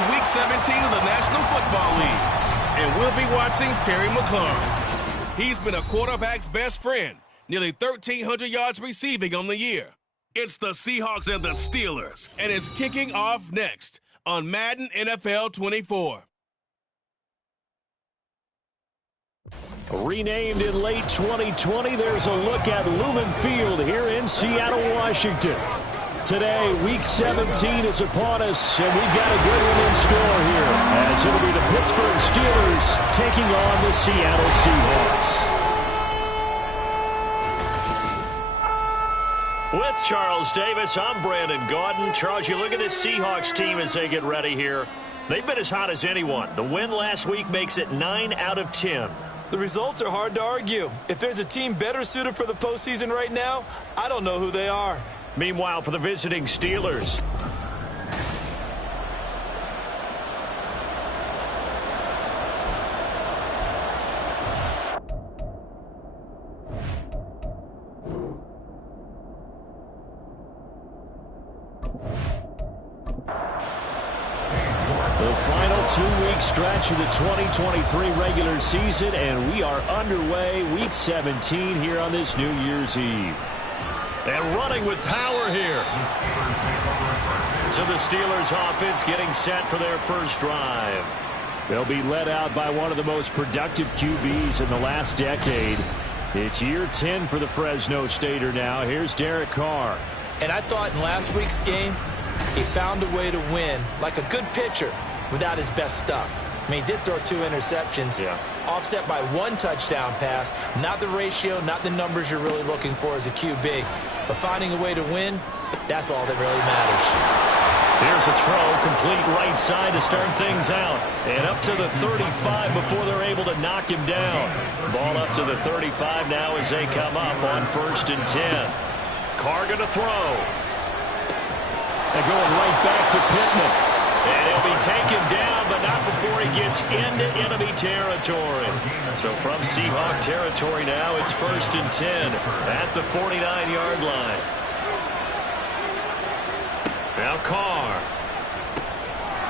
It's Week 17 of the National Football League, and we'll be watching Terry McLaurin. He's been a quarterback's best friend, nearly 1,300 yards receiving on the year. It's the Seahawks and the Steelers, and it's kicking off next on Madden NFL 24. Renamed in late 2020, there's a look at Lumen Field here in Seattle, Washington. Today, Week 17 is upon us, and we've got a good one in store here, as it'll be the Pittsburgh Steelers taking on the Seattle Seahawks. With Charles Davis, I'm Brandon Gaudin. Charles, you look at this Seahawks team as they get ready here. They've been as hot as anyone. The win last week makes it 9 out of 10. The results are hard to argue. If there's a team better suited for the postseason right now, I don't know who they are. Meanwhile, for the visiting Steelers, the final 2-week stretch of the 2023 regular season, and we are underway Week 17 here on this New Year's Eve. And running with power here. So the Steelers offense getting set for their first drive. They'll be led out by one of the most productive QBs in the last decade. It's year 10 for the Fresno Stater now. Here's Derek Carr. And I thought in last week's game, he found a way to win like a good pitcher without his best stuff. I mean, he did throw 2 interceptions, offset by 1 touchdown pass. Not the ratio, not the numbers you're really looking for as a QB. But finding a way to win, that's all that really matters. Here's a throw, complete right side to start things out. And up to the 35 before they're able to knock him down. Ball up to the 35 now as they come up on 1st and 10. Carr going to throw. And going right back to Pittman. And he'll be taken down, but not before he gets into enemy territory. So from Seahawk territory now, it's 1st and 10 at the 49-yard line. Now Carr.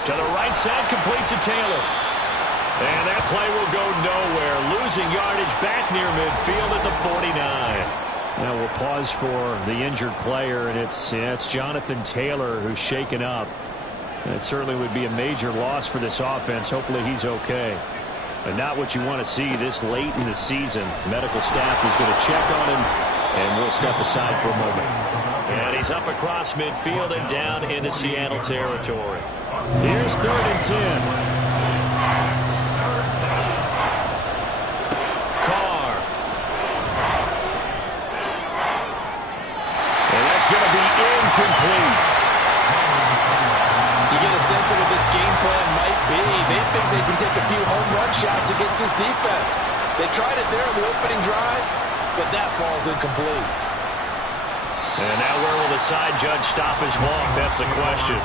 To the right side, complete to Taylor. And that play will go nowhere. Losing yardage back near midfield at the 49. Now we'll pause for the injured player, and it's Jonathan Taylor who's shaken up. That certainly would be a major loss for this offense. Hopefully he's okay. But not what you want to see this late in the season. Medical staff is going to check on him, and we'll step aside for a moment. And he's up across midfield and down into Seattle territory. Here's 3rd and 10. Carr. And that's going to be incomplete. You get a sense of what this game plan might be. They think they can take a few home run shots against this defense. They tried it there on the opening drive, but that ball's incomplete. And now where will the side judge stop his walk? That's the question.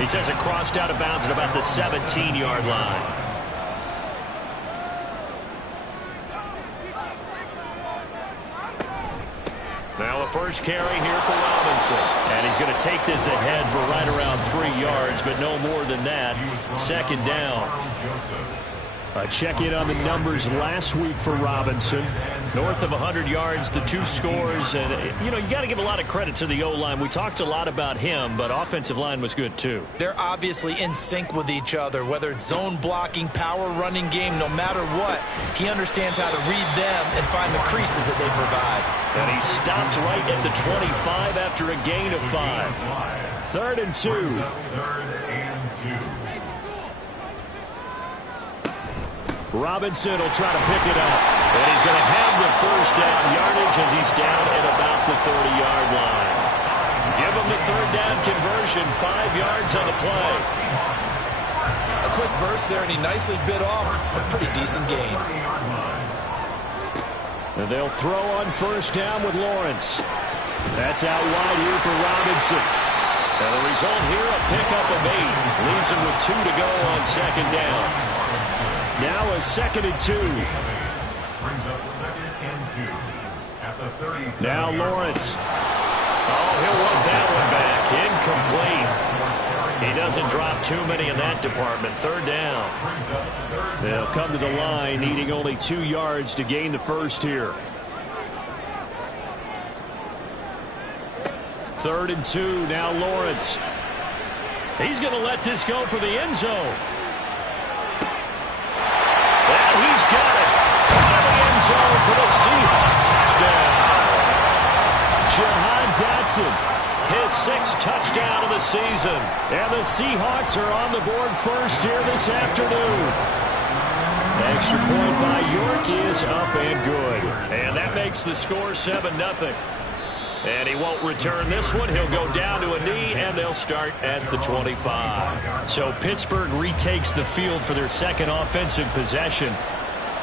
He says it crossed out of bounds at about the 17-yard line. Now a first carry here for Robinson. And he's going to take this ahead for right around 3 yards, but no more than that. 2nd down. Check in on the numbers last week for Robinson. North of 100 yards, the 2 scores. And, you got to give a lot of credit to the O-line. We talked a lot about him, but offensive line was good too. They're obviously in sync with each other, whether it's zone blocking, power running game, no matter what. He understands how to read them and find the creases that they provide. And he stopped right at the 25 after a gain of 5. 3rd and 2. Robinson will try to pick it up. And he's going to have the first down yardage as he's down at about the 30-yard line. Give him the 3rd down conversion, 5 yards on the play. A quick burst there, and he nicely bit off a pretty decent gain. And they'll throw on 1st down with Lawrence. That's out wide here for Robinson. And the result here, a pickup of 8. Leaves him with 2 to go on 2nd down. Now a 2nd and 2. Now Lawrence. Oh, he'll want that one back. Incomplete. He doesn't drop too many in that department. Third down. They'll come to the line needing only 2 yards to gain the first here. 3rd and 2. Now Lawrence. He's going to let this go for the end zone. And he's got it. Out of the end zone for the Seahawks touchdown. Jahan Dotson, his 6th touchdown of the season. And the Seahawks are on the board first here this afternoon. Extra point by York is up and good. And that makes the score 7-0. And he won't return this one. He'll go down to a knee, and they'll start at the 25. So Pittsburgh retakes the field for their second offensive possession.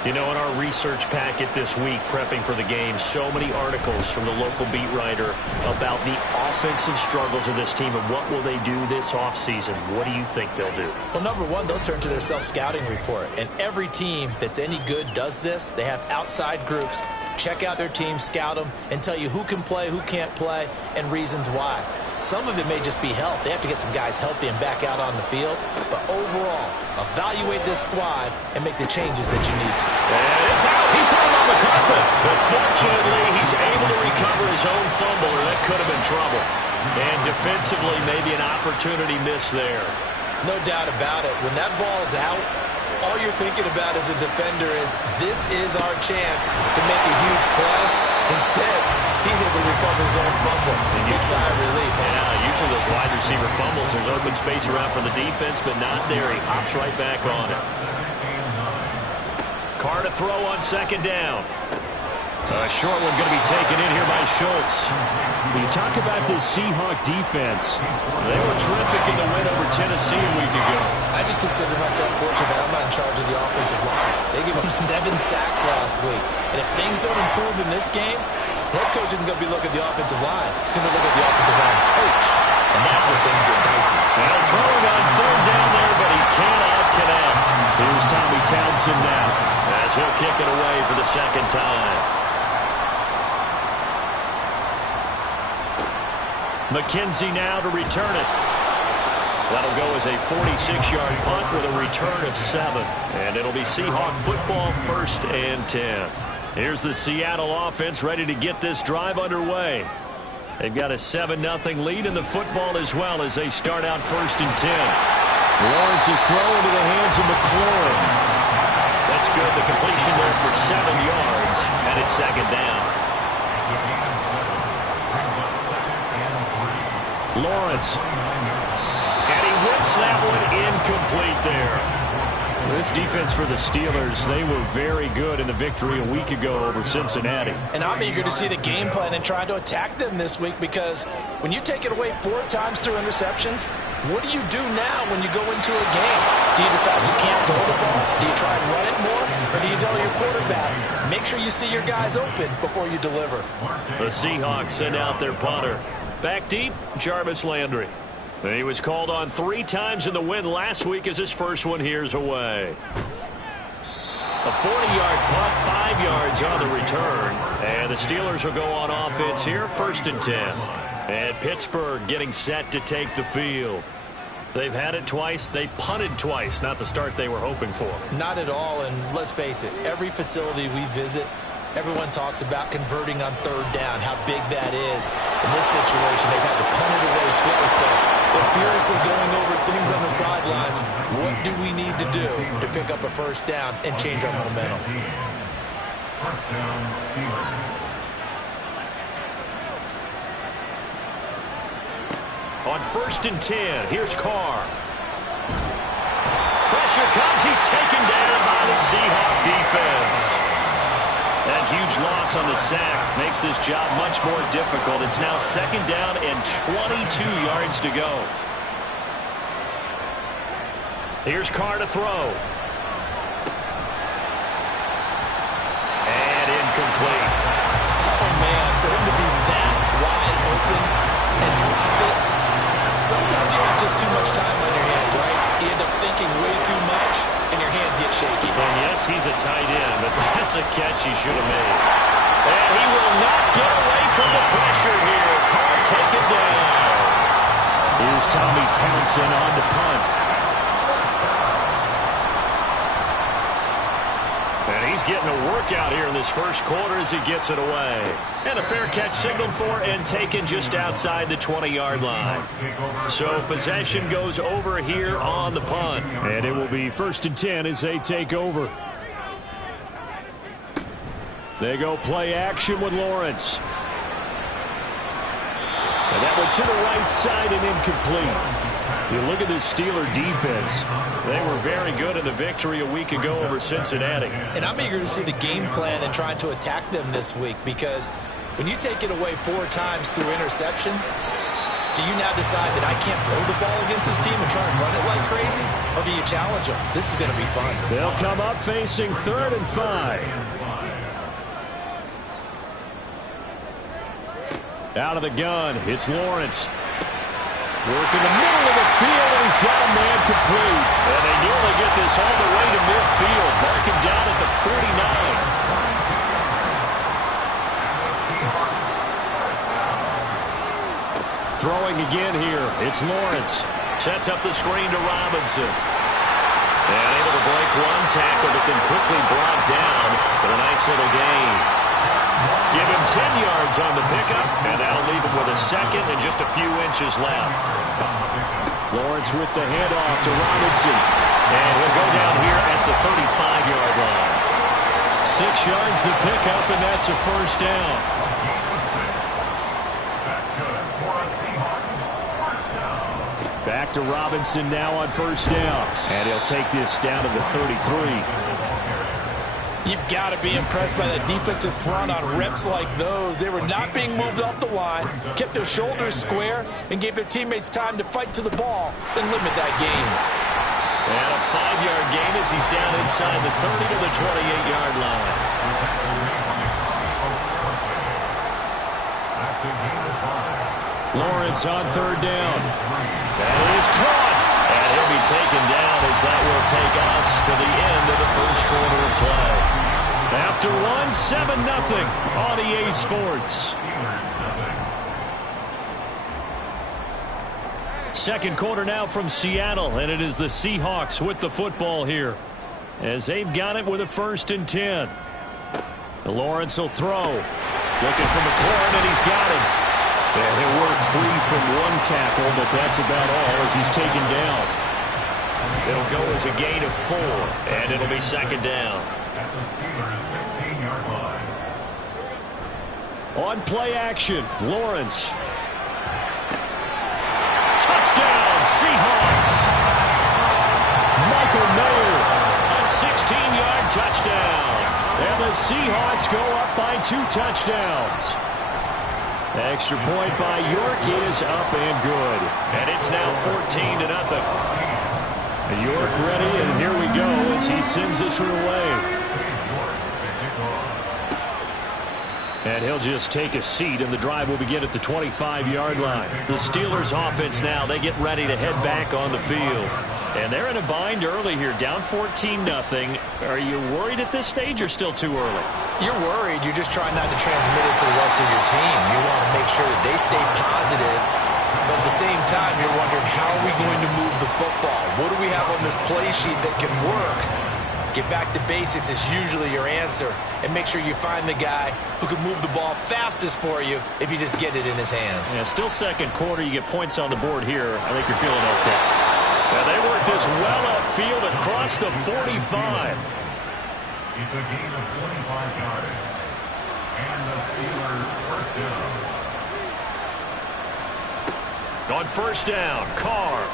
You know, in our research packet this week, prepping for the game, so many articles from the local beat writer about the offensive struggles of this team and what will they do this offseason. What do you think they'll do? Well, number one, they'll turn to their self-scouting report. And every team that's any good does this. They have outside groups. Check out their team, scout them, and tell you who can play, who can't play, and reasons why. Some of it may just be health. They have to get some guys healthy and back out on the field. But overall, evaluate this squad and make the changes that you need to. And it's out. He put it on the carpet. But fortunately, he's able to recover his own fumble, or that could have been trouble. And defensively, maybe an opportunity miss there. No doubt about it. When that ball's out, all you're thinking about as a defender is, this is our chance to make a huge play. Instead, he's able to recover his own fumble. Big sigh of relief. Yeah, usually those wide receiver fumbles, there's open space around for the defense, but not there. He hops right back on it. Carr to throw on 2nd down. A short one going to be taken in here by Schultz. When you talk about this Seahawk defense, they were terrific in the win over Tennessee a week ago. I just consider myself fortunate that I'm not in charge of the offensive line. They gave up 7 sacks last week. And if things don't improve in this game, the head coach isn't going to be looking at the offensive line. He's going to be looking at the offensive line coach. And that's when things get dicey. And throwing on 3rd down there, but he cannot connect. Here's Tommy Townsend now, as he'll kick it away for the 2nd time. McKenzie now to return it. That'll go as a 46-yard punt with a return of 7. And it'll be Seahawk football 1st and 10. Here's the Seattle offense ready to get this drive underway. They've got a 7-0 lead in the football as well as they start out 1st and 10. Lawrence is thrown into the hands of McLaurin. That's good. The completion there for 7 yards, and it's 2nd down. Lawrence. And he whips that one incomplete there. This defense for the Steelers, they were very good in the victory a week ago over Cincinnati. And I'm eager to see the game plan and try to attack them this week, because when you take it away 4 times through interceptions, what do you do now when you go into a game? Do you decide you can't throw the ball? Do you try and run it more? Or do you tell your quarterback, make sure you see your guys open before you deliver? The Seahawks send out their punter. Back deep, Jarvis Landry. He was called on 3 times in the win last week as his first one here's away. A 40-yard punt, 5 yards on the return. And the Steelers will go on offense here, 1st and 10. And Pittsburgh getting set to take the field. They've had it twice. They've punted twice. Not the start they were hoping for. Not at all, and let's face it, every facility we visit, everyone talks about converting on 3rd down, how big that is. In this situation, they've had to punt it away twice, so they're furiously going over things on the sidelines. What do we need to do to pick up a 1st down and change our momentum? 1st down, Steelers. On 1st and 10, here's Carr. Pressure comes. He's taken down by the Seahawk defense. That huge loss on the sack makes this job much more difficult. It's now 2nd down and 22 yards to go. Here's Carr to throw. And incomplete. Oh, man, for him to be that wide open and drop it. Sometimes you have just too much time on your hands, right? You end up thinking way too much, and your hands get shaky. And yes, he's a tight end, but that's a catch he should have made. And he will not get away from the pressure here. Carr taken down. Here's Tommy Townsend on to punt. And he's getting a workout here in this first quarter as he gets it away. And a fair catch signaled for and taken just outside the 20-yard line. So possession goes over here on the punt. And it will be 1st and 10 as they take over. They go play action with Lawrence. And that one to the right side and incomplete. You look at this Steeler defense. They were very good in the victory a week ago over Cincinnati. And I'm eager to see the game plan and trying to attack them this week, because when you take it away 4 times through interceptions, do you now decide that I can't throw the ball against this team and try and run it like crazy? Or do you challenge them? This is going to be fun. They'll come up facing 3rd and 5. Out of the gun, it's Lawrence. Working the middle of the field, and he's got a man complete. And they nearly get this all the way to midfield. Mark him down at the 49. Throwing again here, it's Lawrence. Sets up the screen to Robinson. And able to break one tackle, but then quickly brought down for a nice little gain. Give him 10 yards on the pickup, and that'll leave him with a second and just a few inches left. Lawrence with the handoff to Robinson. And he'll go down here at the 35-yard line. 6 yards the pickup, and that's a first down. Back to Robinson now on first down. And he'll take this down to the 33. You've got to be impressed by that defensive front on reps like those. They were not being moved off the line, kept their shoulders square, and gave their teammates time to fight to the ball and limit that gain. And a 5-yard gain as he's down inside the 30 to the 28-yard line. Lawrence on 3rd down. That is caught. And he'll be taken down as that will take us to the end of the first quarter of play. After 7-0 on EA Sports. Second quarter now from Seattle, and it is the Seahawks with the football here, as they've got it with a 1st and 10. Lawrence will throw. Looking for McLaurin, and he's got him. And he'll work free from one tackle, but that's about all as he's taken down. It'll go as a gain of 4, and it'll be 2nd down. At the Steelers' 16-yard line. On play action, Lawrence. Touchdown, Seahawks! Michael Mayer, a 16-yard touchdown. And the Seahawks go up by 2 touchdowns. Extra point by York is up and good. And it's now 14-0. York ready, and here we go as he sends this one away. And he'll just take a seat, and the drive will begin at the 25-yard line. The Steelers offense now, they get ready to head back on the field. And they're in a bind early here, down 14-0. Are you worried at this stage or still too early? You're worried. You're just trying not to transmit it to the rest of your team. You want to make sure that they stay positive. But at the same time, you're wondering, how are we going to move the football? What do we have on this play sheet that can work? Get back to basics is usually your answer. And make sure you find the guy who can move the ball fastest for you if you just get it in his hands. Yeah, still second quarter. You get points on the board here. I think you're feeling okay. Now they work this well upfield across the 45. It's a gain of 25 yards. And the Steelers' first down. On first down, Carr.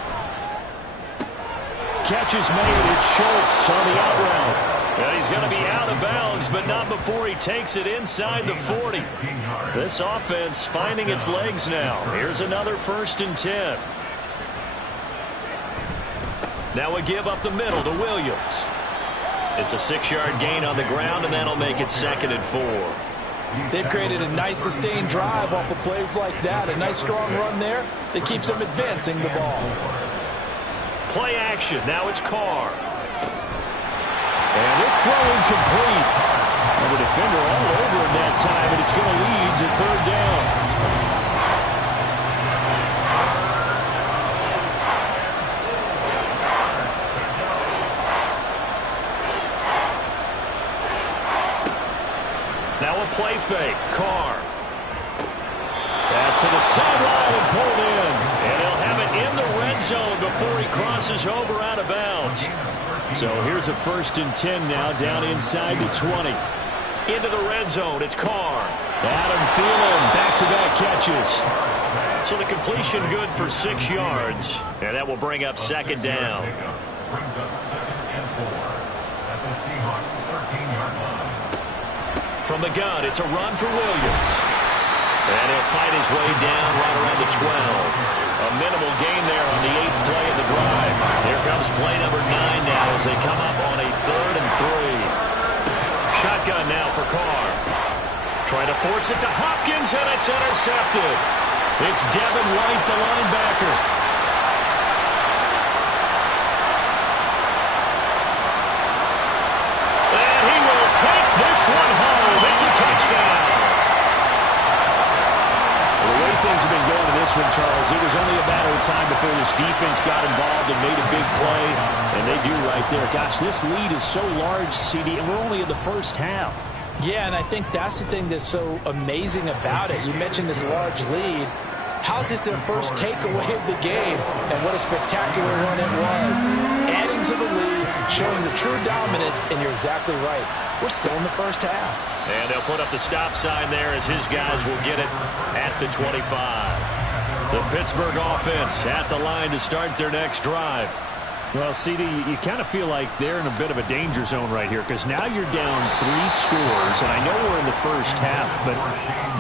Catch is made. It's Schultz on the out route. And he's going to be out of bounds, but not before he takes it inside the 40. This offense finding its legs now. Here's another 1st and 10. Now a give up the middle to Williams. It's a 6-yard gain on the ground, and that'll make it 2nd and 4. They've created a nice sustained drive off of plays like that. A nice strong run there that keeps them advancing the ball. Play action. Now it's Carr. And this throw incomplete. And the defender all over him that time, and it's going to lead to 3rd down. Now a play fake. Carr. Pass to the sideline and pulled in. And he'll have it in the red zone before he crosses over out of bounds. So here's a 1st and 10 now, down inside the 20. Into the red zone, it's Carr. Adam Thielen, back-to-back catches. So the completion good for 6 yards. And that will bring up 2nd down. Brings up 2nd and 4 at the Seahawks 13-yard line. From the gun, it's a run for Williams. And he'll fight his way down right around the 12. A minimal gain there on the 8th play of the drive. Here comes play number 9 now as they come up on a 3rd and 3. Shotgun now for Carr. Trying to force it to Hopkins, and it's intercepted. It's Devin White, the linebacker. And he will take this one home. It's a touchdown. The way things have been going in this one, Charles, it was only a matter of time before this defense got involved and made a big play, and they do right there. Gosh, this lead is so large, CD, and we're only in the first half. Yeah, and I think that's the thing that's so amazing about it. You mentioned this large lead. How's this their first takeaway of the game? And what a spectacular run it was. Adding to the lead, showing the true dominance, and you're exactly right. We're still in the first half. And they'll put up the stop sign there as his guys will get it at the 25. The Pittsburgh offense at the line to start their next drive. Well, CD, you kind of feel like they're in a bit of a danger zone right here because now you're down 3 scores, and I know we're in the first half, but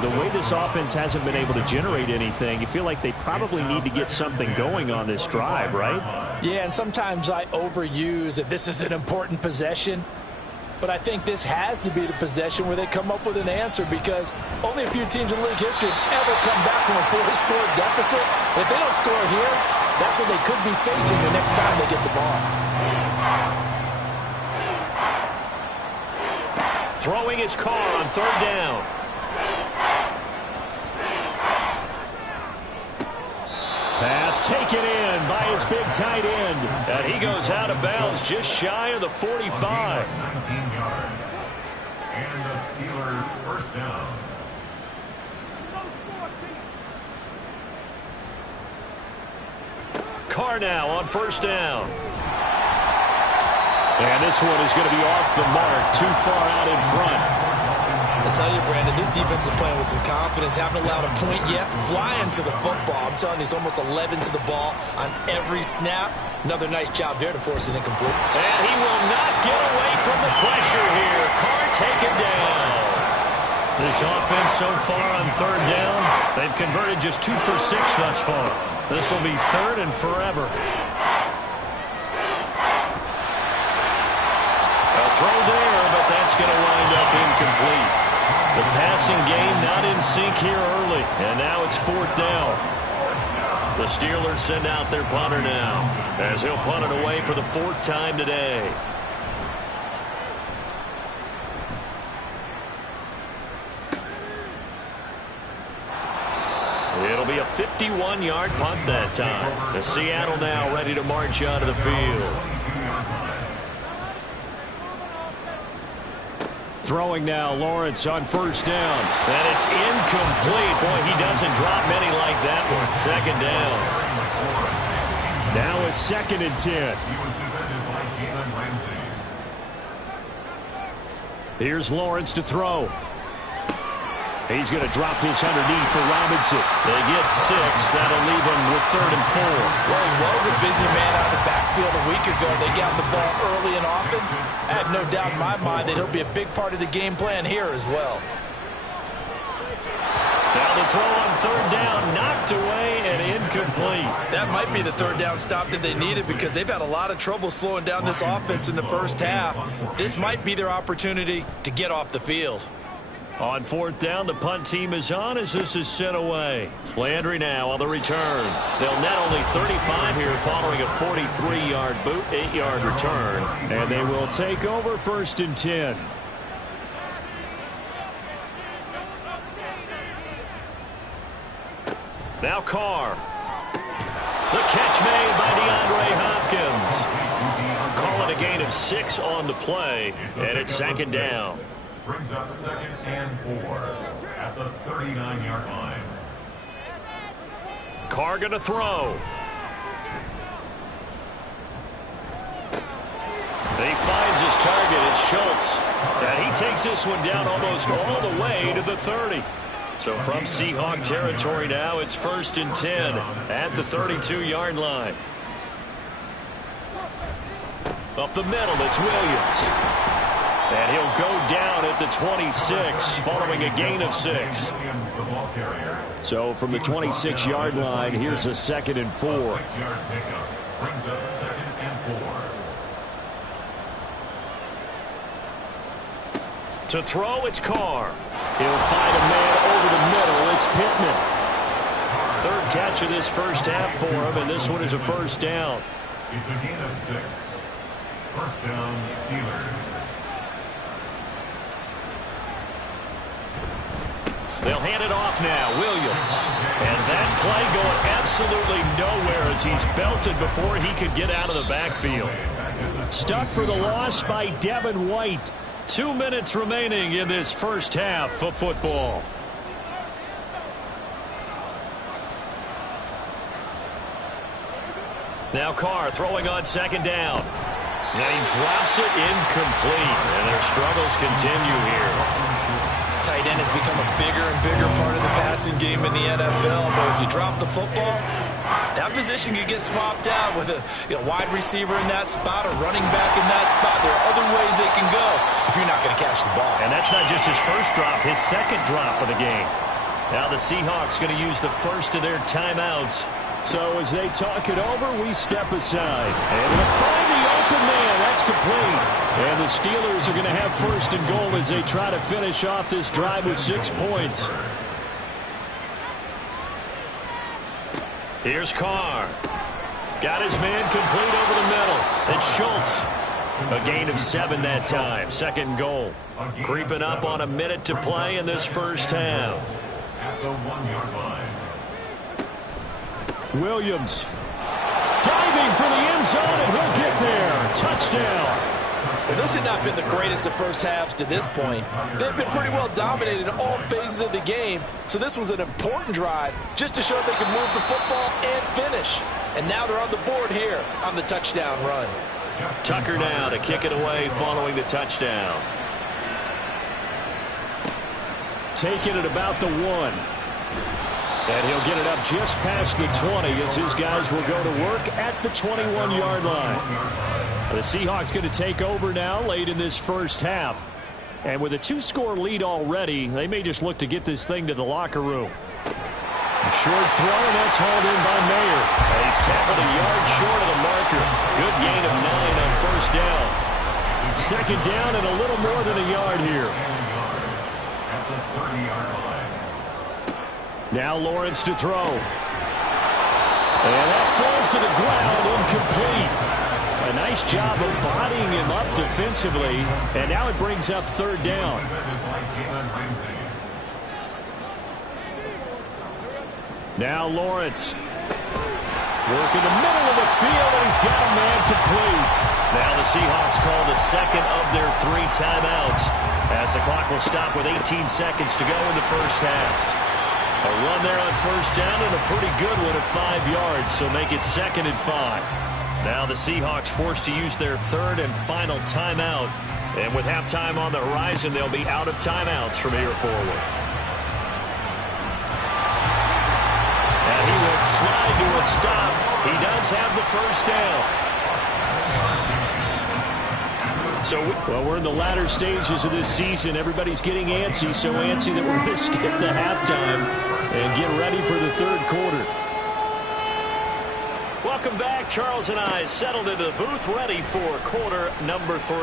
the way this offense hasn't been able to generate anything, you feel like they probably need to get something going on this drive, right? Yeah, and sometimes I overuse that this is an important possession. But I think this has to be the possession where they come up with an answer because only a few teams in league history have ever come back from a 4-score deficit. If they don't score here, that's what they could be facing the next time they get the ball. Throwing his Carr on 3rd down. Pass taken in by his big tight end. And he goes out of bounds just shy of the 45. 19 yards. And the Steelers 1st down. Carr now on 1st down. And this one is going to be off the mark, too far out in front. I tell you, Brandon, this defense is playing with some confidence. Haven't allowed a point yet. Flying to the football. I'm telling you, it's almost 11 to the ball on every snap. Another nice job there to force it incomplete. And he will not get away from the pressure here. Carr taken down. This offense so far on 3rd down, they've converted just 2 for 6 thus far. This will be 3rd and forever. A throw there, but that's going to wind up incomplete. The passing game not in sync here early, and now it's 4th down. The Steelers send out their punter now, as he'll punt it away for the 4th time today. It'll be a 51-yard punt that time. The Seattle now ready to march onto the field. Throwing now, Lawrence on 1st down. And it's incomplete. Boy, he doesn't drop many like that one. 2nd down. Now a 2nd and 10. He was defended by Kalen Ramsey. Here's Lawrence to throw. He's going to drop this underneath for Robinson. They get 6. That'll leave them with 3rd and 4. Well, he was a busy man out of the backfield a week ago. They got the ball early and often. I have no doubt in my mind that he'll be a big part of the game plan here as well. Now the throw on 3rd down, knocked away and incomplete. That might be the 3rd down stop that they needed because they've had a lot of trouble slowing down this offense in the first half. This might be their opportunity to get off the field. On 4th down, the punt team is on as this is sent away. Landry now on the return. They'll net only 35 here following a 43-yard boot, 8-yard return. And they will take over 1st and 10. Now Carr. The catch made by DeAndre Hopkins. Call it a gain of 6 on the play, and it's 2nd down. brings up 2nd and 4 at the 39-yard line. Carr going to throw. He finds his target. It's Schultz. And he takes this one down almost all the way to the 30. So from Seahawk territory now, it's 1st and 10 at the 32-yard line. Up the middle, it's Williams. And he'll go down at the 26 following a gain of 6. So from the 26-yard line, here's a 2nd and 4. 6-yard pickup brings up 2nd and 4. To throw, it's Carr. He'll find a man over the middle. It's Pittman. 3rd catch of this first half for him, and this one is a 1st down. It's a gain of 6. 1st down, Steelers. They'll hand it off now, Williams. And that play going absolutely nowhere as he's belted before he could get out of the backfield. Stuck for the loss by Devin White. 2 minutes remaining in this first half of football. Now Carr throwing on 2nd down. And he drops it incomplete. And their struggles continue here. Tight end has become a bigger and bigger part of the passing game in the NFL. But if you drop the football, that position could get swapped out with a wide receiver in that spot, a running back in that spot. There are other ways they can go if you're not going to catch the ball. And that's not just his first drop, his 2nd drop of the game. Now the Seahawks going to use the first of their timeouts. So as they talk it over, we step aside. And they'll find the open man. That's complete. And the Steelers are going to have 1st and goal as they try to finish off this drive with 6 points. Here's Carr. Got his man complete over the middle. It's Schultz. A gain of 7 that time. 2nd and goal. Creeping up on a minute to play in this first half. At the 1-yard line. Williams diving for the end zone, and he'll get there. Touchdown. Well, this had not been the greatest of first halves to this point. They've been pretty well dominated in all phases of the game, so this was an important drive just to show they could move the football and finish. And now they're on the board here on the touchdown run. Tucker now to kick it away following the touchdown. Taking it about the 1. And he'll get it up just past the 20 as his guys will go to work at the 21-yard line. The Seahawks going to take over now late in this first half. And with a 2-score lead already, they may just look to get this thing to the locker room. Short throw, and that's hauled in by Mayer. And he's tackled a yard short of the marker. Good gain of 9 on 1st down. 2nd down and a little more than a yard here. At the 30-yard line. Now Lawrence to throw. And that falls to the ground, incomplete. A nice job of bodying him up defensively. And now it brings up 3rd down. Now Lawrence. Working the middle of the field, and he's got a man complete. Now the Seahawks call the 2nd of their 3 timeouts as the clock will stop with 18 seconds to go in the first half. A run there on 1st down and a pretty good one at 5 yards, so make it 2nd and 5. Now the Seahawks forced to use their 3rd and final timeout. And with halftime on the horizon, they'll be out of timeouts from here forward. And he will slide to a stop. He does have the 1st down. So, well, we're in the latter stages of this season. Everybody's getting antsy, so antsy that we're going to skip the halftime and get ready for the 3rd quarter. Welcome back. Charles and I settled into the booth ready for quarter number 3.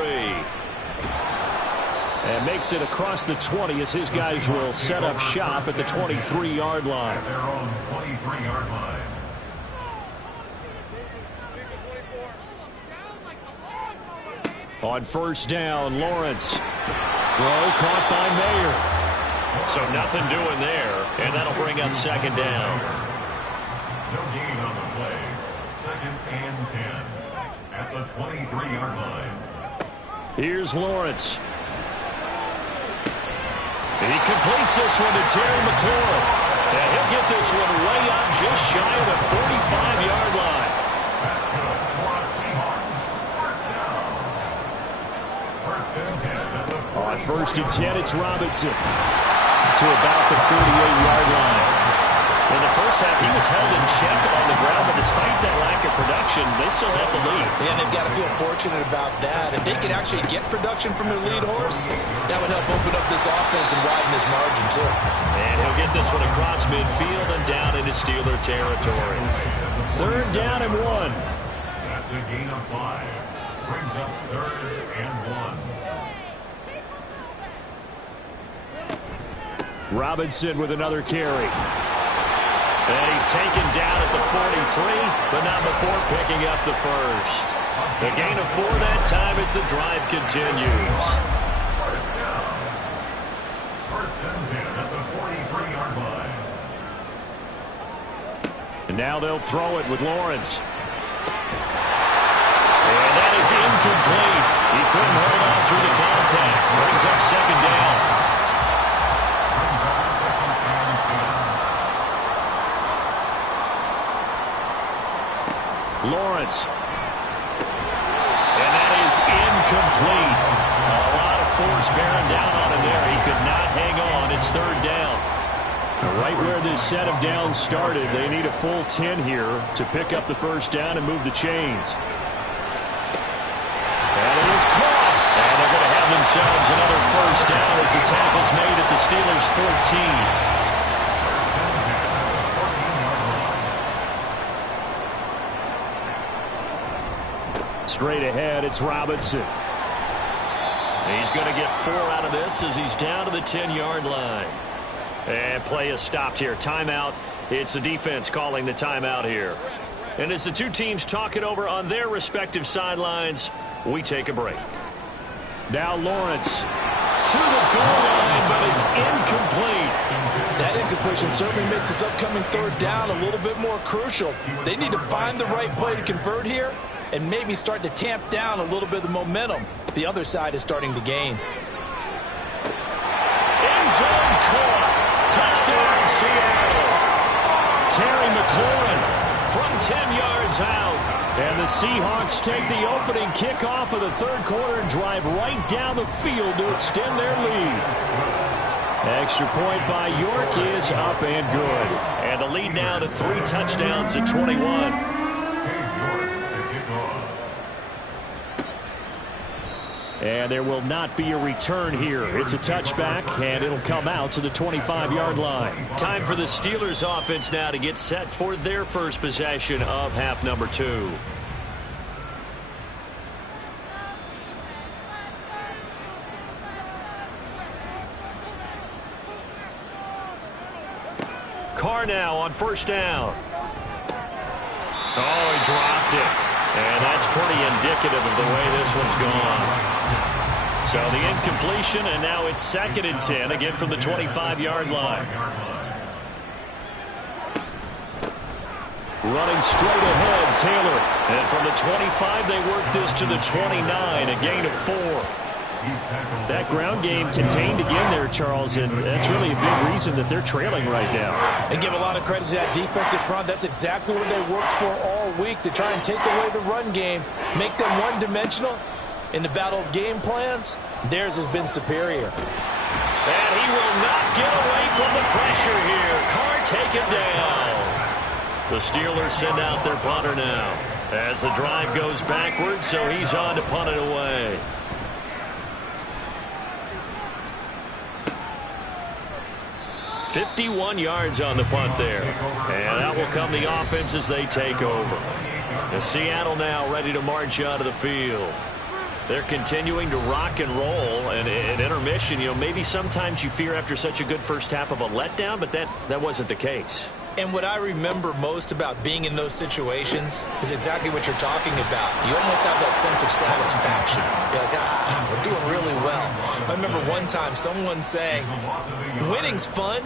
And makes it across the 20 as his guys will set up shop at the 23-yard line. Their own 23-yard line. On 1st down, Lawrence. Throw caught by Mayer. So nothing doing there, and that'll bring up 2nd down. No gain on the play. 2nd and 10 at the 23-yard line. Here's Lawrence. He completes this one to Terry McLaurin. And he'll get this one way up just shy of the 45-yard line. That's good for the Seahawks. First down. First and 10 at the 40. On first and 10, it's Robinson to about the 48-yard line. In the first half, he was held in check on the ground, but despite that lack of production, they still have the lead. Yeah, and they've got to feel fortunate about that. If they could actually get production from their lead horse, that would help open up this offense and widen this margin, too. And he'll get this one across midfield and down into Steeler territory. Third down and 1. That's a gain of 5. Brings up 3rd and 1. Robinson with another carry. And he's taken down at the 43, but not before picking up the first. The gain of 4 that time as the drive continues. First down. First and 10 at the 43-yard line. And now they'll throw it with Lawrence. And that is incomplete. He couldn't hold on through the contact. Brings up second down. Lawrence. And that is incomplete. A lot of force bearing down on him there. He could not hang on. It's third down. Right where this set of downs started, they need a full 10 here to pick up the first down and move the chains. And it is caught. And they're going to have themselves another first down as the tackle's made at the Steelers' 14. Straight ahead, it's Robinson. He's going to get 4 out of this as he's down to the 10-yard line. And play is stopped here. Timeout. It's the defense calling the timeout here. And as the two teams talk it over on their respective sidelines, we take a break. Now Lawrence. To the goal line, but it's incomplete. That incompletion certainly makes this upcoming third down a little bit more crucial. They need to find the right play to convert here and maybe start to tamp down a little bit of the momentum the other side is starting to gain. End zone caught. Touchdown, Seattle. Terry McLaurin from 10 yards out. And the Seahawks take the opening kickoff of the third quarter and drive right down the field to extend their lead. Extra point by York is up and good. And the lead now to 3 touchdowns at 21. And there will not be a return here. It's a touchback, and it'll come out to the 25-yard line. Time for the Steelers offense now to get set for their first possession of half number 2. Carr now on first down. Oh, he dropped it. And that's pretty indicative of the way this one's gone. So the incompletion, and now it's 2nd and 10, again from the 25-yard line. Running straight ahead, Taylor. And from the 25, they work this to the 29, a gain of 4. That ground game contained again there, Charles, and that's really a big reason that they're trailing right now. They give a lot of credit to that defensive front. That's exactly what they worked for all week, to try and take away the run game, make them one-dimensional. In the battle of game plans, theirs has been superior. And he will not get away from the pressure here. Carr taken down. The Steelers send out their punter now as the drive goes backwards, so he's on to punt it away. $51 yards on the punt there. And out will come the offense as they take over. And Seattle now ready to march out of the field. They're continuing to rock and roll, and at intermission, maybe sometimes you fear after such a good first half of a letdown, but that wasn't the case. And what I remember most about being in those situations is exactly what you're talking about. You almost have that sense of satisfaction. You're like, we're doing really well. I remember one time someone saying, winning's fun,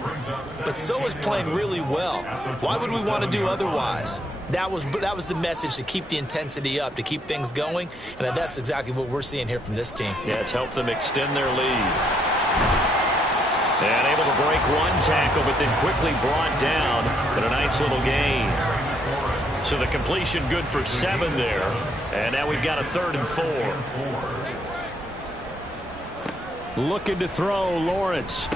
but so is playing really well. Why would we want to do otherwise? That was the message, to keep the intensity up, to keep things going, and that's exactly what we're seeing here from this team. Yeah, it's helped them extend their lead. And to break one tackle, but then quickly brought down. But a nice little gain. So the completion good for 7 there. And now we've got a 3rd and 4. Looking to throw, Lawrence.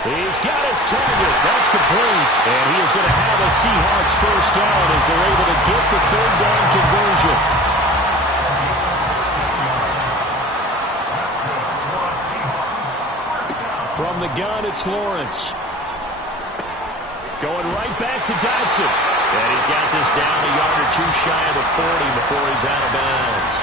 He's got his target. That's complete. And he is going to have a Seahawks first down as they're able to get the 3rd down conversion. From the gun, it's Lawrence. Going right back to Dodson. And he's got this down a yard or 2 shy of the 40 before he's out of bounds.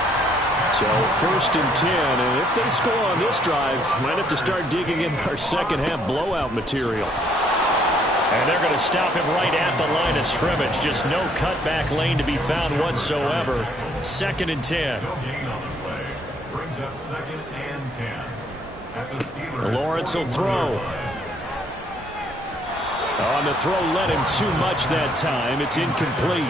So 1st and 10, and if they score on this drive, might have to start digging in our second-half blowout material. And they're going to stop him right at the line of scrimmage. Just no cutback lane to be found whatsoever. 2nd and 10. Brings up 2nd and 10. At the Steelers. Lawrence will throw. On the throw, led him too much that time. It's incomplete.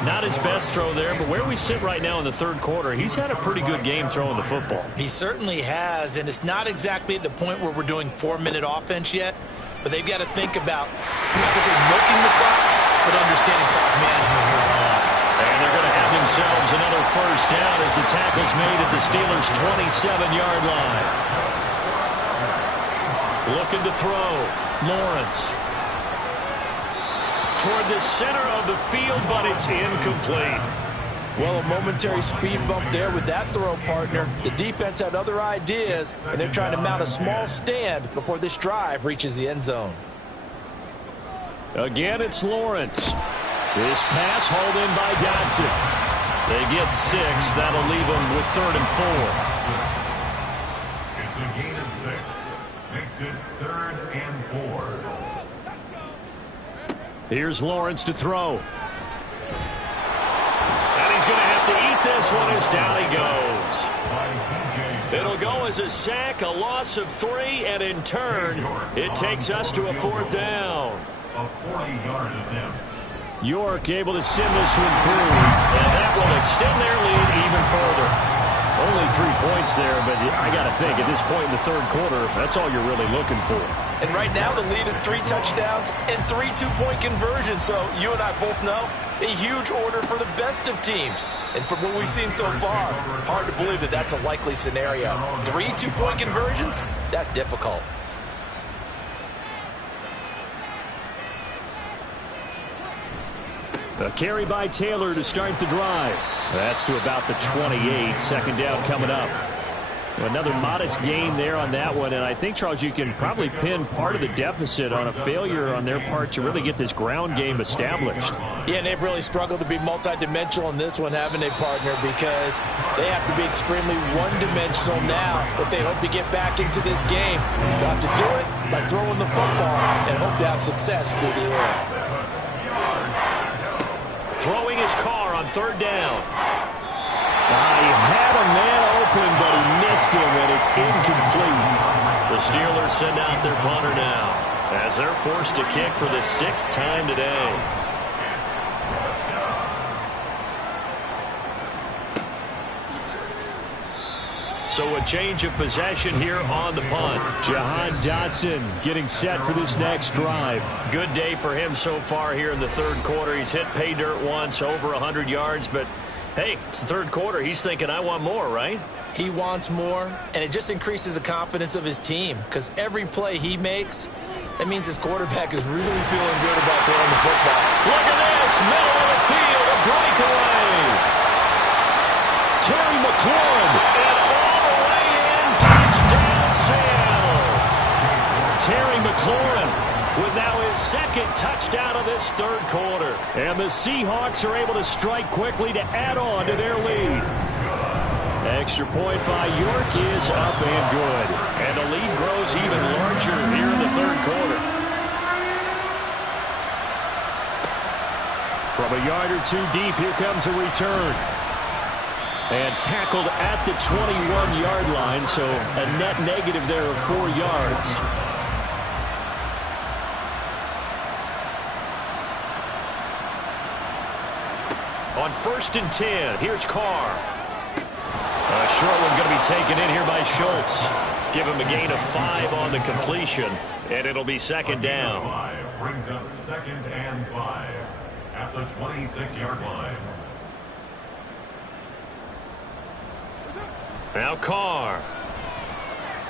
Not his best throw there, but where we sit right now in the 3rd quarter, he's had a pretty good game throwing the football. He certainly has, and it's not exactly at the point where we're doing 4-minute offense yet, but they've got to think about, not to say milking the clock, but understanding clock management here on out. And they're going to have themselves another first down as the tackle's made at the Steelers' 27-yard line. Looking to throw, Lawrence. Toward the center of the field, but it's incomplete. Well, a momentary speed bump there with that throw, partner. The defense had other ideas, and they're trying to mount a small stand before this drive reaches the end zone. Again, it's Lawrence. This pass hauled in by Dodson. They get 6. That'll leave them with 3rd and 4. It's a gain of 6. Makes it 3rd and 4. Here's Lawrence to throw. And he's going to have to eat this one as down he goes. It'll go as a sack, a loss of 3, and in turn, it takes us to a 4th down. A 40-yard attempt. York able to send this one through. And that will extend their lead even further. Only 3 points there, but I got to think at this point in the 3rd quarter, that's all you're really looking for. And right now the lead is 3 touchdowns and 3 two-point conversions. So you and I both know a huge order for the best of teams. And from what we've seen so far, hard to believe that that's a likely scenario. 3 two-point conversions? That's difficult. A carry by Taylor to start the drive. That's to about the 28. 2nd down coming up. Another modest gain there on that one, and I think, Charles, you can probably pin part of the deficit on a failure on their part to really get this ground game established. Yeah, and they've really struggled to be multidimensional in this one, haven't they, partner? Because they have to be extremely one-dimensional now if they hope to get back into this game. They'll have to do it by throwing the football and hope to have success through the air. Throwing his car on 3rd down. He had a man open, but he missed him, and it's incomplete. The Steelers send out their punter now as they're forced to kick for the 6th time today. So a change of possession here on the punt. Jahan Dotson getting set for this next drive. Good day for him so far here in the 3rd quarter. He's hit pay dirt once, over 100 yards, but hey, it's the 3rd quarter. He's thinking, I want more, right? He wants more, and it just increases the confidence of his team because every play he makes, that means his quarterback is really feeling good about throwing the football. Look at this, middle of the field, a breakaway. Terry McLaurin. And all the way in, touchdown Seattle. Terry McLaurin with now his 2nd touchdown of this 3rd quarter. And the Seahawks are able to strike quickly to add on to their lead. Extra point by York is up and good. And the lead grows even larger here in the 3rd quarter. From a yard or 2 deep, here comes a return. And tackled at the 21-yard line, so a net negative there of 4 yards. On 1st and 10, here's Carr. A short one going to be taken in here by Schultz. Give him a gain of 5 on the completion, and it'll be second down. Brings up 2nd and 5 at the 26-yard line. Now Carr.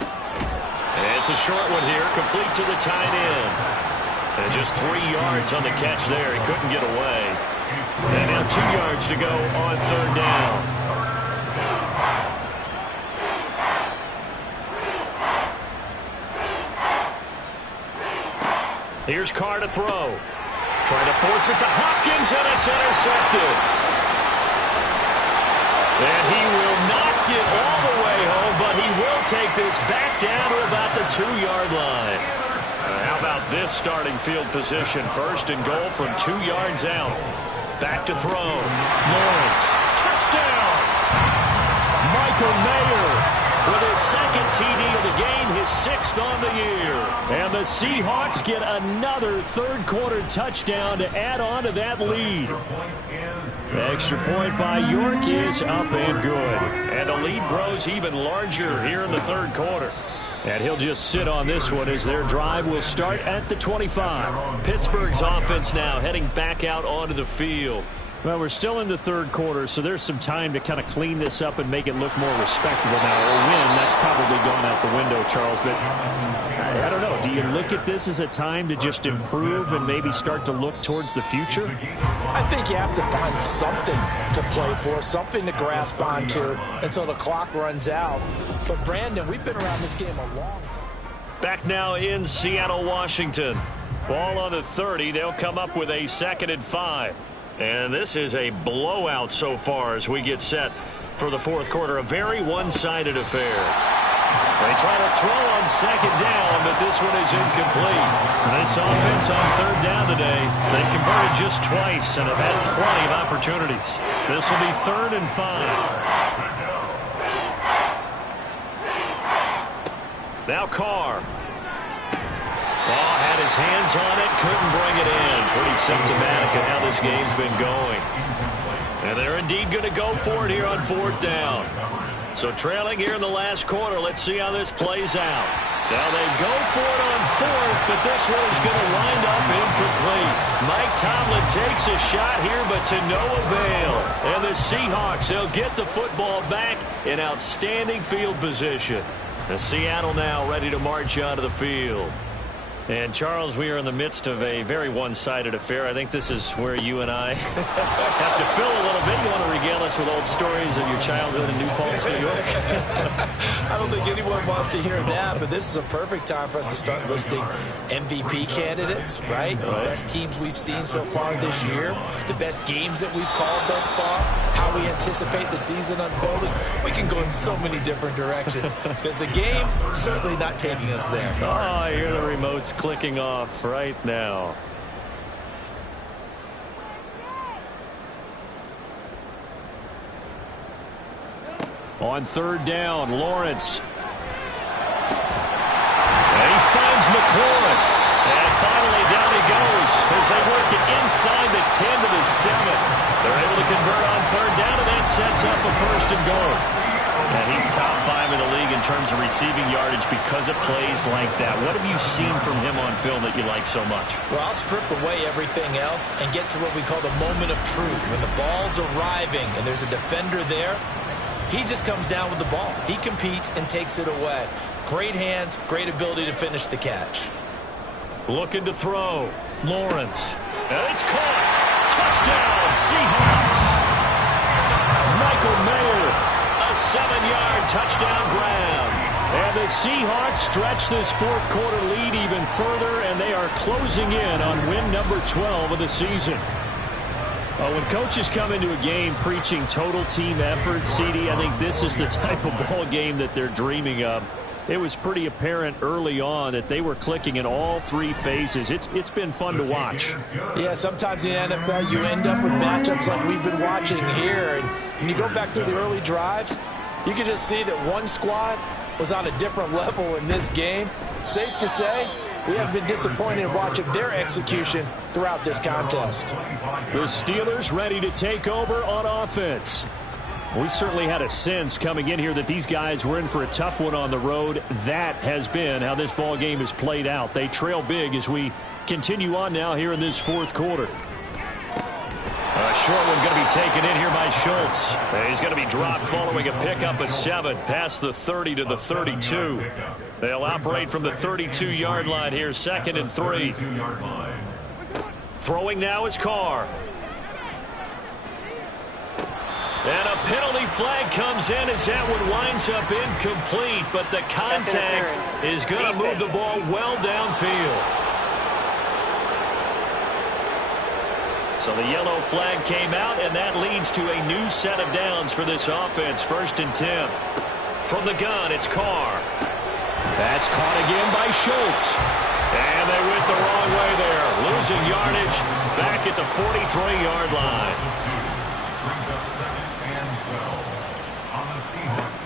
And it's a short one here, complete to the tight end. And just 3 yards on the catch there. He couldn't get away. And now 2 yards to go on third down. Here's Carr to throw. Trying to force it to Hopkins, and it's intercepted. And he will not get all the way home, but he will take this back down to about the 2-yard line. How about this starting field position? 1st and goal from 2 yards out. Back to throw. Lawrence. Touchdown! Michael Mayer with his 2nd TD of the game, his 6th on the year. And the Seahawks get another third-quarter touchdown to add on to that lead. The extra point by York is up and good. And the lead grows even larger here in the third quarter. And he'll just sit on this one as their drive will start at the 25. Pittsburgh's offense now heading back out onto the field. Well, we're still in the third quarter, so there's some time to kind of clean this up and make it look more respectable. Now, a win, that's probably gone out the window, Charles, but I don't know. Do you look at this as a time to just improve and maybe start to look towards the future? I think you have to find something to play for, something to grasp onto until the clock runs out. But, Brandon, we've been around this game a long time. Back now in Seattle, Washington. Ball on the 30. They'll come up with a 2nd and 5. And this is a blowout so far as we get set for the fourth quarter. A very one-sided affair. They try to throw on 2nd down, but this one is incomplete. This offense on 3rd down today, they've converted just twice and have had plenty of opportunities. This will be 3rd and 5. Now Carr. Ball had his hands on it, couldn't bring it in. Pretty symptomatic of how this game's been going. And they're indeed going to go for it here on 4th down. So trailing here in the last quarter, let's see how this plays out. Now they go for it on 4th, but this one is going to wind up incomplete. Mike Tomlin takes a shot here, but to no avail. And the Seahawks, they'll get the football back in outstanding field position. The Seattle now ready to march onto the field. And, Charles, we are in the midst of a very one-sided affair. I think this is where you and I have to fill a little bit. You want to regale us with old stories of your childhood in New Paltz, New York? I don't think anyone wants to hear that, but this is a perfect time for us to start listing MVP candidates, right? The best teams we've seen so far this year, the best games that we've called thus far, how we anticipate the season unfolding. We can go in so many different directions because the game certainly not taking us there. Oh, I hear the remotes clicking off right now. On 3rd down, Lawrence. And he finds McLaurin. And finally down he goes as they work it inside the 10 to the 7. They're able to convert on 3rd down, and that sets up a 1st and goal. And he's top 5 in the league in terms of receiving yardage because of plays like that. What have you seen from him on film that you like so much? Well, I'll strip away everything else and get to what we call the moment of truth. When the ball's arriving and there's a defender there, he just comes down with the ball. He competes and takes it away. Great hands, great ability to finish the catch. Looking to throw. Lawrence. And it's caught. Touchdown, Seahawks. Michael Mayer. A 7-yard touchdown grab. And the Seahawks stretch this fourth quarter lead even further, and they are closing in on win number 12 of the season. When coaches come into a game preaching total team effort, CD, I think this is the type of ball game that they're dreaming of. It was pretty apparent early on that they were clicking in all 3 phases. It's been fun to watch. Yeah, sometimes in the NFL you end up with matchups like we've been watching here. And when you go back through the early drives, you can just see that one squad was on a different level in this game. Safe to say, we have been disappointed in watching their execution throughout this contest. The Steelers ready to take over on offense. We certainly had a sense coming in here that these guys were in for a tough one on the road. That has been how this ball game has played out. They trail big as we continue on now here in this fourth quarter. A short one going to be taken in here by Schultz. He's going to be dropped following a pickup of 7 past the 30 to the 32. They'll operate from the 32-yard line here, 2nd and 3. Throwing now is Carr. And a penalty flag comes in as that one winds up incomplete, but the contact is going to move the ball well downfield. So the yellow flag came out, and that leads to a new set of downs for this offense. 1st and 10. From the gun, it's Carr. That's caught again by Schultz. And they went the wrong way there. Losing yardage back at the 43-yard line.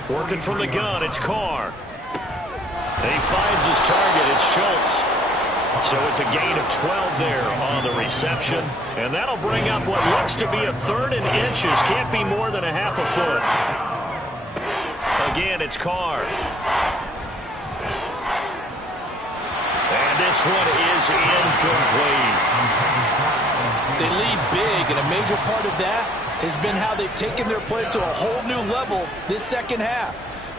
Working from the gun, it's Carr. He finds his target, it's Schultz. So it's a gain of 12 there on the reception. And that'll bring up what looks to be a 3rd and inches. Can't be more than a half a foot. Again, it's Carr. And this one is incomplete. They lead big, and a major part of that has been how they've taken their play to a whole new level this second half.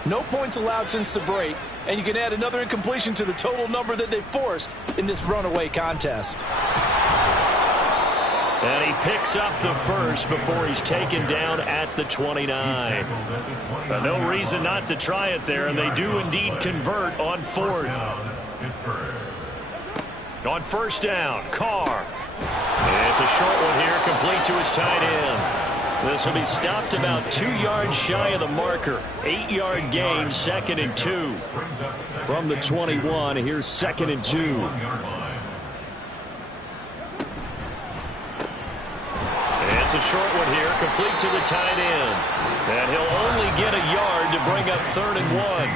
No points allowed since the break, and you can add another incompletion to the total number that they forced in this runaway contest. And he picks up the first before he's taken down at the 29. No reason not to try it there, and they do indeed convert on 4th. On 1st down, Carr. It's a short one here, complete to his tight end. This will be stopped about 2 yards shy of the marker. 8-yard gain, 2nd and 2. From the 21, here's 2nd and 2. It's a short one here, complete to the tight end. And he'll only get a yard to bring up 3rd and 1.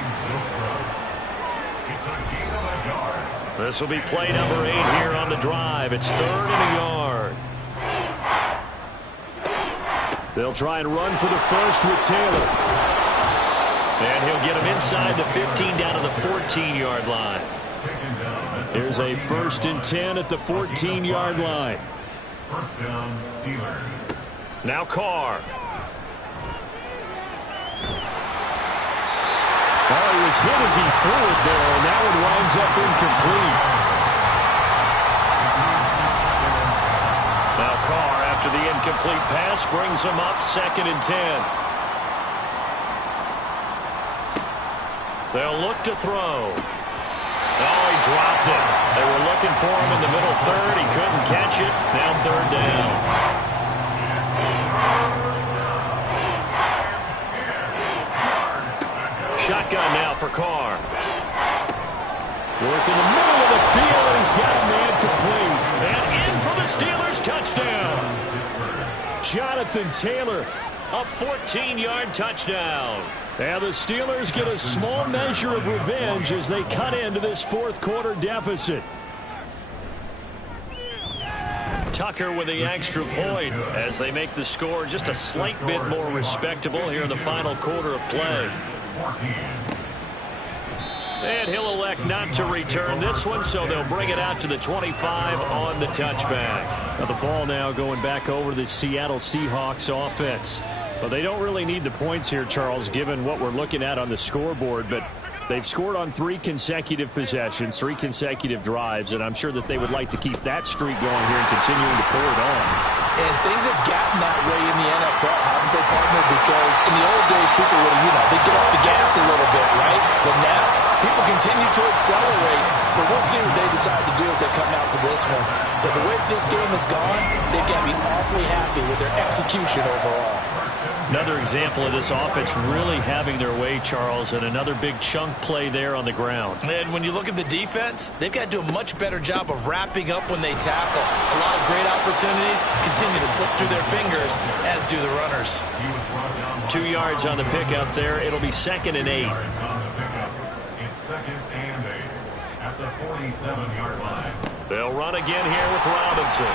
This will be play number 8 here on the drive. It's 3rd and a yard. They'll try and run for the first with Taylor. And he'll get him inside the 15 down to the 14-yard line. Here's a 1st and 10 at the 14-yard line. 1st down, Steelers. Now Carr. Well, he was hit as he threw it there, and that one winds up incomplete. Now Carr, after the incomplete pass, brings him up 2nd and 10. They'll look to throw. Oh, he dropped it. They were looking for him in the middle 3rd. He couldn't catch it. Now 3rd down. Shotgun now for Carr. Work in the middle of the field, and he's got a man complete. And in for the Steelers touchdown. Jonathan Taylor. A 14-yard touchdown. And the Steelers get a small measure of revenge as they cut into this 4th quarter deficit. Tucker with the extra point as they make the score just a slight bit more respectable here in the final quarter of play. And he'll elect not to return this one, so they'll bring it out to the 25 on the touchback. Now the ball now going back over to the Seattle Seahawks offense. Well, they don't really need the points here, Charles, given what we're looking at on the scoreboard, but they've scored on 3 consecutive possessions, 3 consecutive drives, and I'm sure that they would like to keep that streak going here and continuing to pour it on. And things have gotten that way in the NFL, haven't they, partner? Because in the old days, people would, they'd get off the gas a little bit, right? But now, people continue to accelerate. But we'll see what they decide to do as they come out for this one. But the way this game has gone, they've got to be awfully happy with their execution overall. Another example of this offense really having their way, Charles, and another big chunk play there on the ground. And when you look at the defense, they've got to do a much better job of wrapping up when they tackle. A lot of great opportunities continue to slip through their fingers, as do the runners. 2 yards on the pickup there. It'll be 2nd and 8. It's 2nd and 8 at the 47-yard line. They'll run again here with Robinson.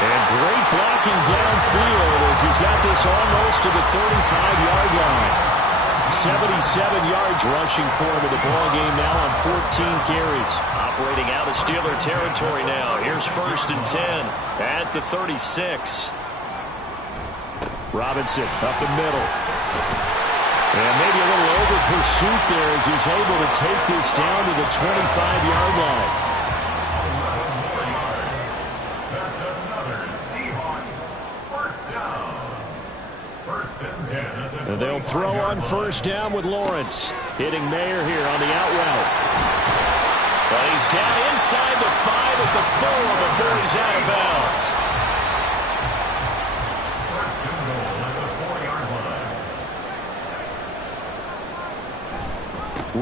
And great blocking downfield as he's got this almost to the 35-yard line. 77 yards rushing for him in the ballgame now on 14 carries. Operating out of Steeler territory now. Here's 1st and 10 at the 36. Robinson up the middle. And maybe a little over pursuit there as he's able to take this down to the 25-yard line. That's another Seahawks first down. 1st and 10. And they'll throw on 1st down with Lawrence. Hitting Mayer here on the out route. But he's down inside the 5 at the 4 before he's out of bounds. First and goal at the 4-yard line.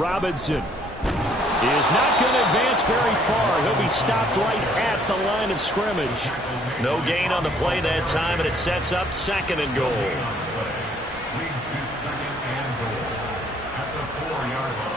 Robinson is not going to advance very far. He'll be stopped right at the line of scrimmage. No gain on the play that time, and it sets up 2nd and goal. Leads to 2nd and goal at the 4-yard line.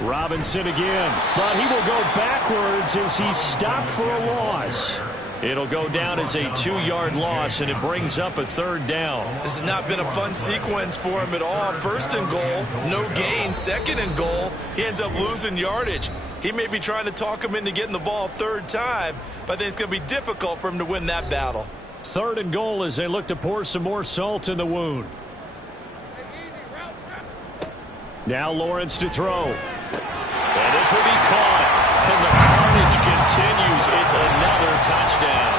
Robinson again, but he will go backwards as he's stopped for a loss. It'll go down as a 2-yard loss, and it brings up a 3rd down. This has not been a fun sequence for him at all. 1st and goal, no gain. 2nd and goal, he ends up losing yardage. He may be trying to talk him into getting the ball 3rd time, but I think it's going to be difficult for him to win that battle. 3rd and goal as they look to pour some more salt in the wound. Now Lawrence to throw. And this will be caught. And the carnage continues. It's another touchdown.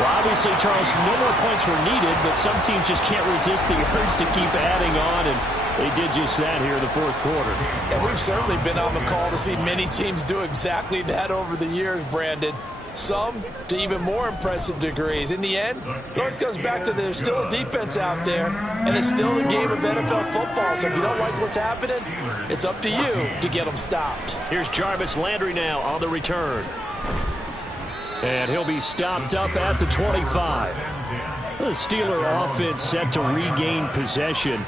Well, obviously, Charles, no more points were needed, but some teams just can't resist the urge to keep adding on, and they did just that here in the 4th quarter. And we've certainly been on the call to see many teams do exactly that over the years, Brandon. Some to even more impressive degrees. In the end, it always comes back to there's still a defense out there, and it's still a game of NFL football. So if you don't like what's happening, it's up to you to get them stopped. Here's Jarvis Landry now on the return. And he'll be stopped up at the 25. The Steeler offense set to regain possession.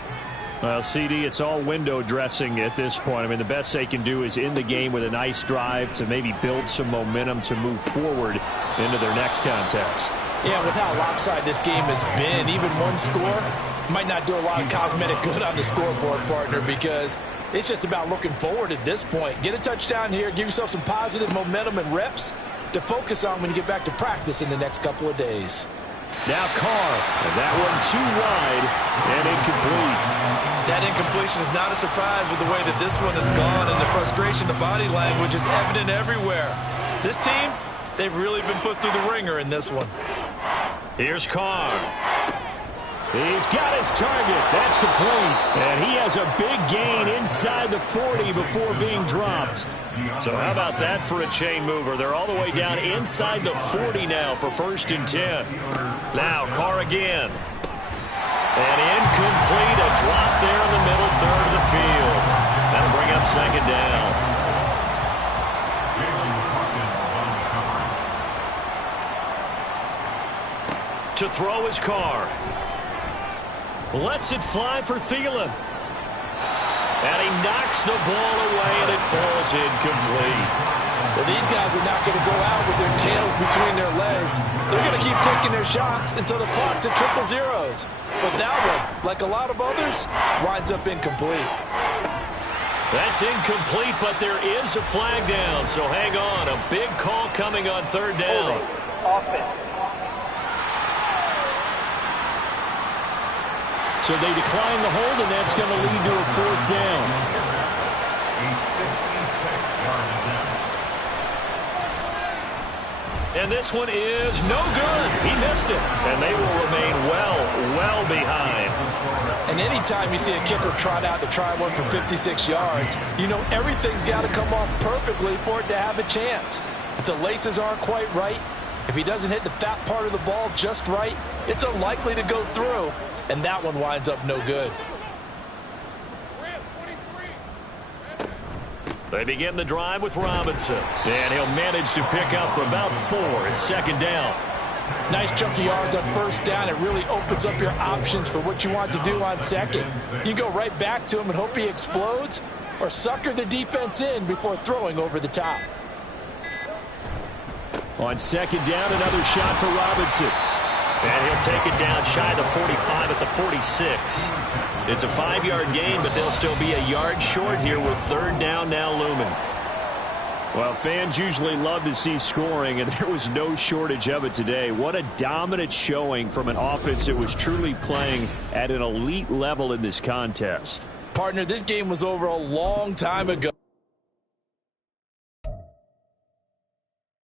Well, CD, it's all window dressing at this point. I mean, the best they can do is in the game with a nice drive to maybe build some momentum to move forward into their next contest. Yeah, with how lopsided this game has been, even one score might not do a lot of cosmetic good on the scoreboard, partner, because it's just about looking forward at this point. Get a touchdown here, give yourself some positive momentum and reps to focus on when you get back to practice in the next couple of days. Now Carr, and that one too wide and incomplete. That incompletion is not a surprise with the way that this one has gone, and the frustration, the body language is evident everywhere. This team, they've really been put through the ringer in this one. Here's Carr. He's got his target. That's complete. And he has a big gain inside the 40 before being dropped. So how about that for a chain mover? They're all the way down inside the 40 now for 1st and 10. Now Carr again. And incomplete. A drop there in the middle 3rd of the field. That'll bring up 2nd down. To throw is Carr. Lets it fly for Thielen. And he knocks the ball away, and it falls incomplete. Well, these guys are not going to go out with their tails between their legs. They're going to keep taking their shots until the clock's at triple zeros. But that one, like a lot of others, winds up incomplete. That's incomplete, but there is a flag down, so hang on. A big call coming on 3rd down. Offense. So they decline the hold, and that's going to lead to a 4th down. And this one is no good. He missed it. And they will remain well behind. And anytime you see a kicker trot out to try one for 56 yards, you know everything's got to come off perfectly for it to have a chance. If the laces aren't quite right, if he doesn't hit the fat part of the ball just right, it's unlikely to go through. And that one winds up no good. They begin the drive with Robinson. And he'll manage to pick up about 4 at 2nd down. Nice chunky yards on 1st down. It really opens up your options for what you want to do on 2nd. You go right back to him and hope he explodes, or sucker the defense in before throwing over the top. On second down, another shot for Robinson. And he'll take it down shy of the 45 at the 46. It's a 5-yard gain, but they'll still be a yard short here with third down now looming. Well, fans usually love to see scoring, and there was no shortage of it today. What a dominant showing from an offense that was truly playing at an elite level in this contest. Partner, this game was over a long time ago.